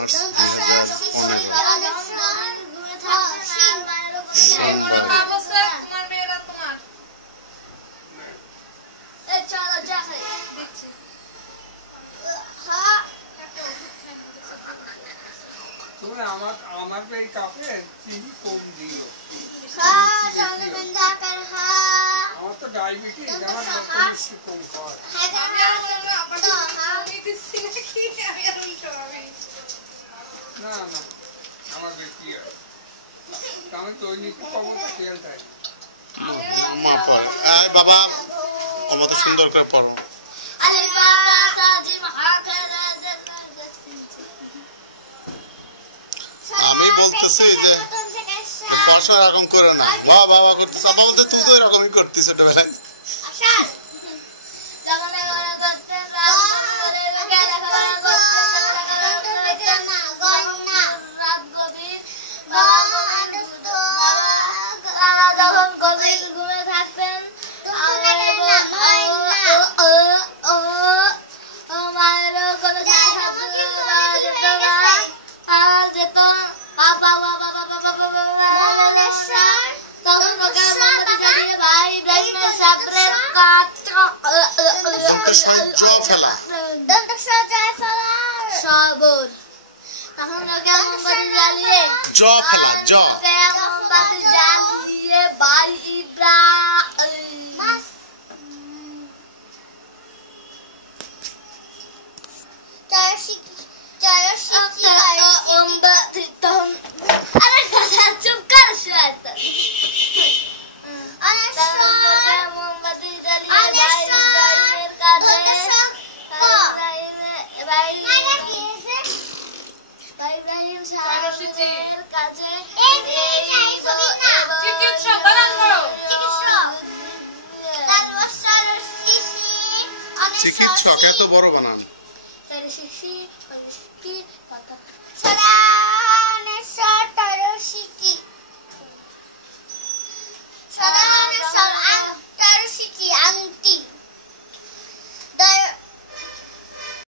March 2015 আমার এই কাপে চিনি কম দিও। আমার তো ডায়াবেটিস, আমার মিষ্টি কম খাওয়া। না না আমার বেশি আমি দৈনিক ক্ষমতা খেয়াল থাকে মা পড়ে আয় বাবা আমাদের সুন্দর করে পড়ো। আমি বলতেছি যে পড়াশোনা এরকম করে না, বাবা বাবা করতেছ, বাবা বলতে তুই তো এরকমই করতিস ছোটবেলায়। চিকিৎসক এত বড় বানান Sarana,